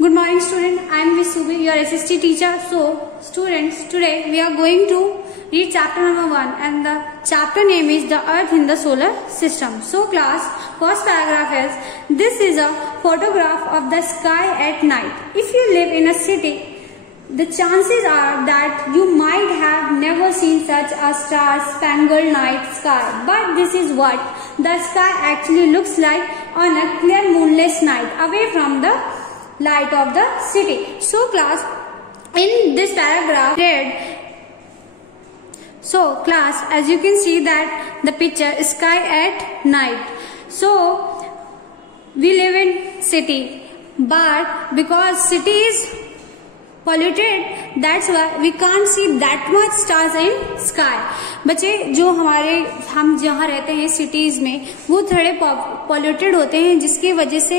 Good morning student, I am Miss Subi, your SST teacher. So students, today we are going to read chapter number 1 and the chapter name is the Earth in the Solar System. So class, first paragraph is, this is a photograph of the sky at night. If you live in a city, the chances are that you might have never seen such a star-spangled night sky. But this is what the sky actually looks like on a clear moonless night away from the light of the city. So class, in this paragraph read, so class, as you can see that the picture is sky at night. So we live in city, but because city is polluted, that's why we can't see that much stars in sky. बच्चे जो हम जहाँ रहते हैं cities में वो थोड़े polluted होते हैं, जिसकी वजह से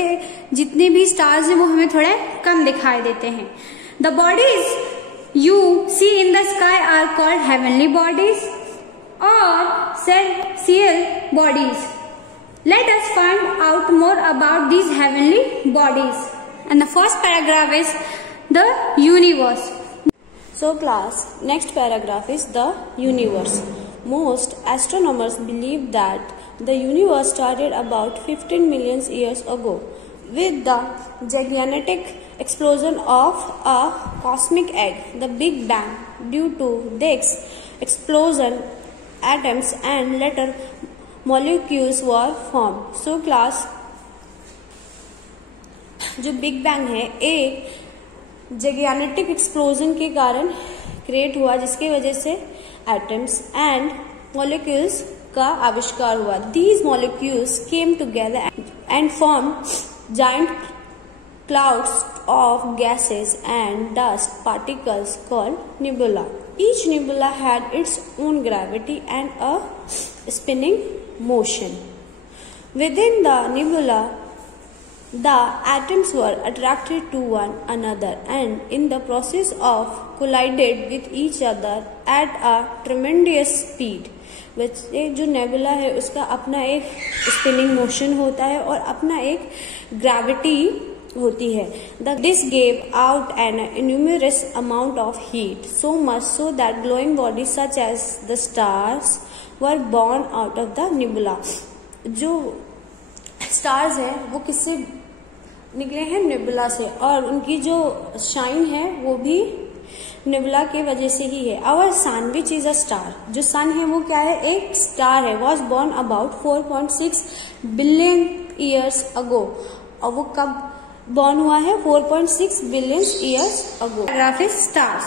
जितने भी स्टार्स हैं वो हमें थोड़े कम दिखाई देते हैं. The bodies you see in the sky are called heavenly bodies or celestial bodies. Let us find out more about these heavenly bodies. And the first paragraph is the universe. So class, next paragraph is the universe. Most astronomers believe that the universe started about 15 million years ago with the gigantic explosion of a cosmic egg, the Big Bang. Due to this explosion, atoms and later molecules were formed. So class, जो big bang है एक जैगिनेटिक explosion के कारण create हुआ, जिसके वजह से atoms and molecules का आविष्कार हुआ. These molecules came together and form giant clouds of gases and dust particles called nebula. Each nebula had its own gravity and a spinning motion. Within the nebula, the atoms were attracted to one another and in the process of collided with each other at a tremendous speed. वैसे जो nebula है उसका अपना एक spinning motion होता है और अपना एक ग्रेविटी होती है. This gave out an enormous amount of heat, so much so that glowing bodies such as the stars were born out of the nebula. जो स्टार्स हैं वो किससे निकले हैं? नेबुला से, और उनकी जो शाइन है वो भी नेबुला के वजह से ही है. Our sun which is a star, जो सन है वो क्या है? एक स्टार है. Was born about 4.6 billion years ago. और वो कब बॉर्न हुआ है? 4.6 billion years ago. Paragraph is stars.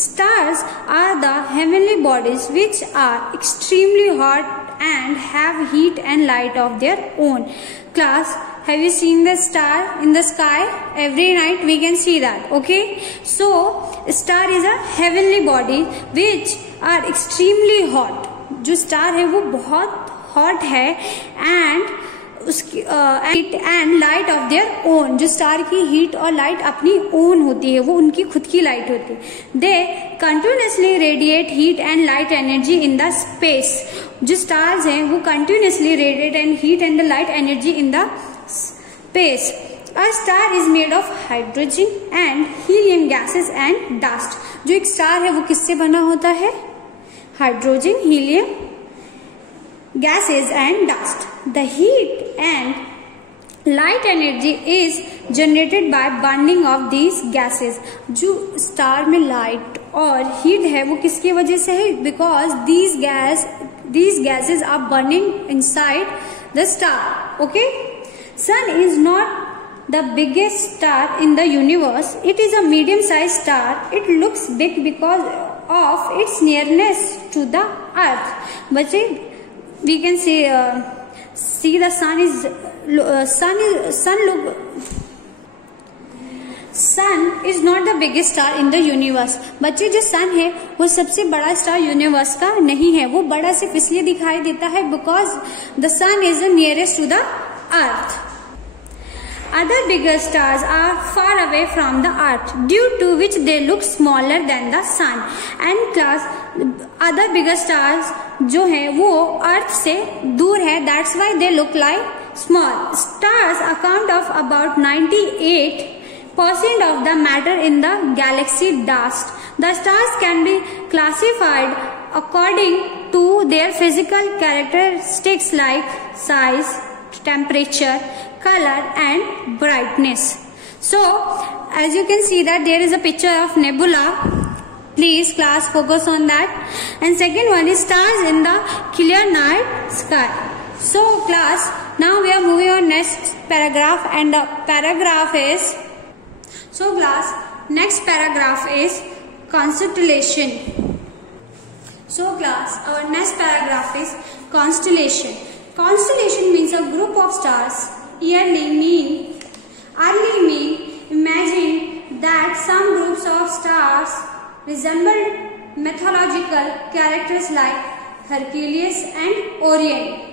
Stars are the heavenly bodies which are extremely hot and have heat and light of their own. Class, have you seen the star in the sky? Every night we can see that. Okay, so star is a heavenly body which are extremely hot. जो star है वो बहुत hot है and उसकी heat and light of their own. जो star की heat और light अपनी ओन होती है, वो उनकी खुद की लाइट होती है. They continuously radiate heat and light energy in the space. जो स्टार्स हैं वो continuously radiate and heat and the light energy in the space. A star is made of hydrogen and helium gases and dust. जो एक star है वो किससे बना होता है? Hydrogen, helium gases and dust. The heat and light energy is generated by burning of these gases. जो star में लाइट और हीट है वो किसकी वजह से है? Because these gases are burning inside the star. Okay? Sun is not the biggest star in the universe. It is a medium-sized star. It looks big because of its nearness to the earth. बच्चे, we can see the sun is not the biggest star in the universe. बच्चे, जो sun है वो सबसे बड़ा star universe का नहीं है. वो बड़ा सिर्फ इसलिए दिखाई देता है because the sun is the nearest to the earth. Other bigger stars are far away from the earth, due to which they look smaller than the sun. And class, other bigger stars जो है वो अर्थ से दूर है, that's why they look like small. Stars account of about 98 % of the matter in the galaxy dust. The stars can be classified according to their physical characteristics like size, temperature, color and brightness. So as you can see that there is a picture of nebula. Please class focus on that. And second one is stars in the clear night sky. So class, now we are moving on next paragraph, and the paragraph is, so class, next paragraph is constellation. So class, our next paragraph is constellation. Constellation means a group of stars. Early mean imagine that some groups of stars resemble mythological characters like Hercules and Orion.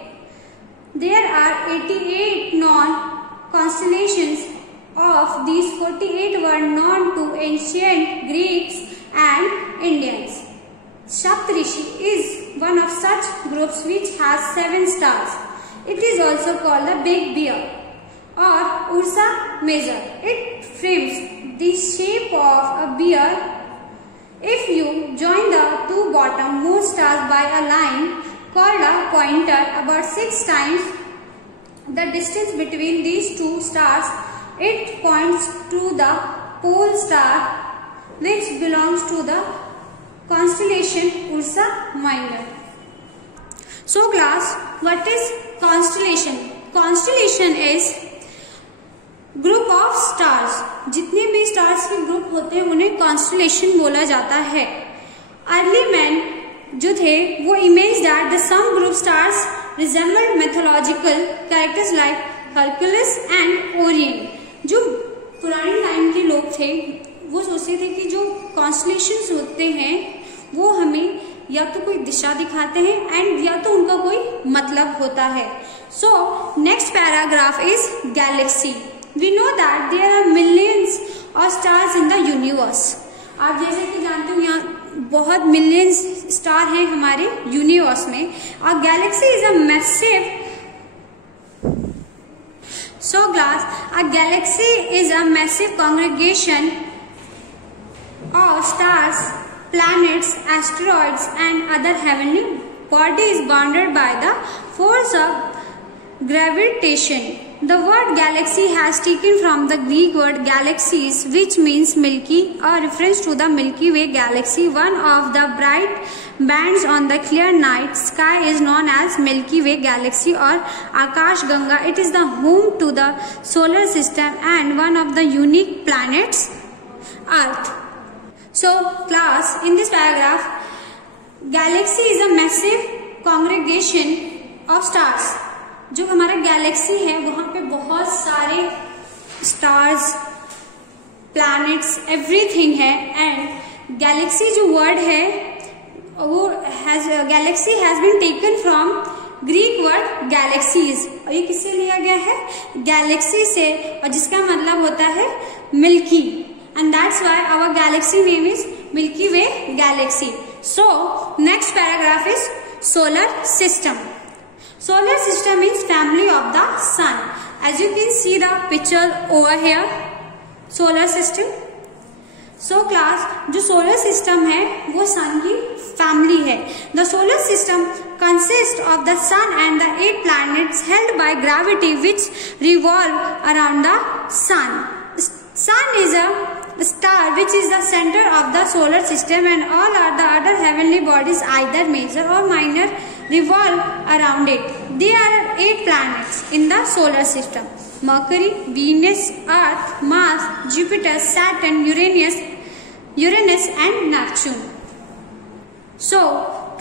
There are 88 known constellations. Of these, 48 were known to ancient Greeks and Indians. Saptarishi is one of such groups which has 7 stars. It is also called the Big Bear or Ursa Major. It frames the shape of a bear. If you join the two bottom-most stars by a line called a pointer about 6 times the distance between these two stars, it points to the pole star which belongs to the constellation Ursa Minor. So class, what is constellation? Constellation is group of stars. जितने भी stars के group होते हैं उन्हें constellation बोला जाता है. Early man जो थे वो image that the some group stars resembled mythological characters like Hercules and Orion. जो पुराने टाइम के लोग थे वो सोचते थे कि जो कॉन्स्टलेशंस होते हैं वो हमें या तो कोई दिशा दिखाते हैं एंड या तो उनका कोई मतलब होता है. सो next paragraph is Galaxy. We know that there are millions of stars in the universe. आप जैसे कि जानते हो यहाँ बहुत मिलियंस स्टार हैं हमारे यूनिवर्स में. A galaxy is a massive. So class, a galaxy is a massive congregation of stars, planets, asteroids, and other heavenly bodies bounded by the force of gravitation. The word galaxy has taken from the Greek word galaxies, which means milky, a reference to the Milky Way galaxy. One of the bright bands on the clear night sky is known as Milky Way galaxy or Akash Ganga. It is the home to the solar system and one of the unique planets, Earth. So class, in this paragraph, galaxy is a massive congregation of stars. जो हमारा Galaxy है वहां पे बहुत सारे stars, planets, everything है. And galaxy जो word है वो galaxy has been taken from Greek word galaxies. और ये किससे लिया गया है? गैलेक्सी से, और जिसका मतलब होता है milky. And that's why our galaxy name is milky way galaxy. So next paragraph is solar system. Solar system means family of the sun. As you can see the picture over here, solar system. So class, जो solar system है वो sun की family है. The solar system consists of the sun and the 8 planets held by gravity which revolve around the sun. Sun is a star which is the center of the solar system, and all are the other heavenly bodies, either major or minor, revolve around it. There are 8 planets in the solar system: Mercury, Venus, Earth, Mars, Jupiter, Saturn, Uranus and Neptune. So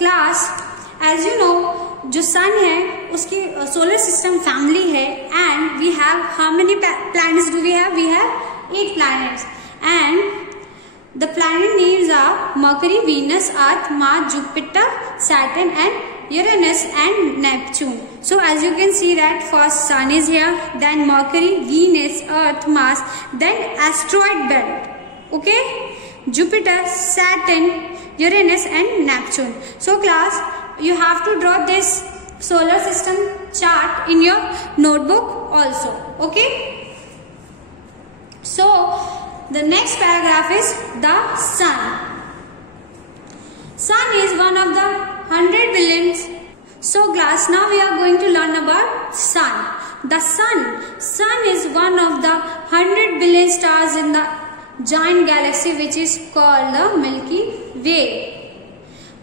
class, as you know, जो sun है उसकी solar system family है. And we have how many planets do we have? We have 8 planets. And the planet names are Mercury, Venus, Earth, Mars, Jupiter, Saturn and Uranus and Neptune. So as you can see that first Sun is here, then Mercury, Venus, Earth, Mars, then asteroid belt. Okay? Jupiter, Saturn, Uranus and Neptune. So class, you have to draw this solar system chart in your notebook also. Okay? So the next paragraph is the sun. Sun is one of the 100 billion. So class, now we are going to learn about sun. The sun is one of the 100 billion stars in the giant galaxy which is called the Milky Way.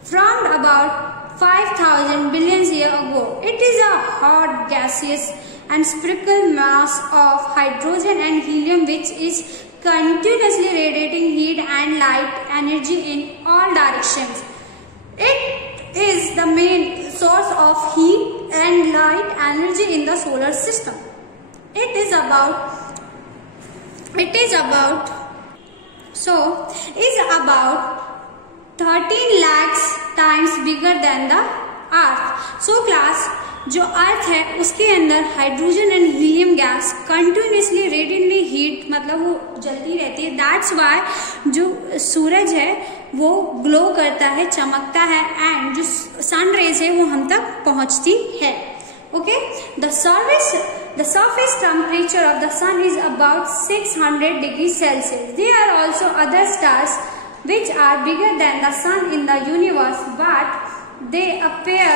Formed about 5,000 billion years ago, it is a hot gaseous and spherical mass of hydrogen and helium which is continuously radiating heat and light energy in all directions. It is the main source of heat and light energy in the solar system. It is about 13 lakhs times bigger than the Earth. So class, जो अर्थ है उसके अंदर hydrogen and helium gas continuously radiantly heat मतलब वो जलती रहती है. That's why जो सूरज है वो ग्लो करता है, चमकता है, एंड जो सन रेज है वो हम तक पहुंचती है. Okay, the surface temperature of the sun is about 600 degrees Celsius. There are also other stars which are bigger than the sun in the universe, but they appear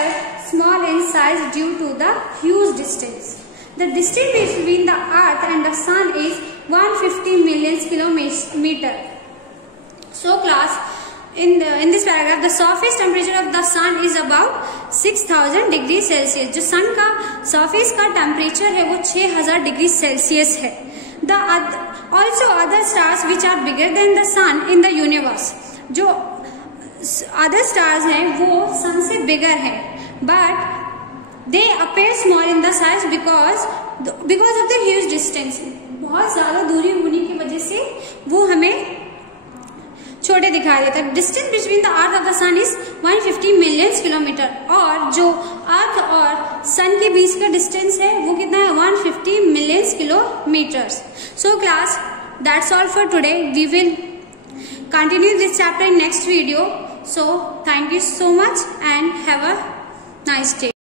small in size due to the huge distance. The distance between the Earth and the Sun is 150 million kilometer. So class, in this paragraph, the surface temperature of the Sun is about 6,000 degrees Celsius. जो sun का surface का temperature है वो 6,000 degrees Celsius है. Also other stars which are bigger than the Sun in the universe. जो other stars हैं वो सन से बिगर है, but they appear small in the size because of the huge distance. बहुत ज्यादा दूरी होने की वजह से वो हमें छोटे दिखाई देता है. Distance between the earth of the sun is 150 million kilometre. और जो अर्थ और सन के बीच का डिस्टेंस है वो कितना है? 150 million kilometres. So class, that's all for today. We will continue this chapter in next video. So thank you so much and have a nice day.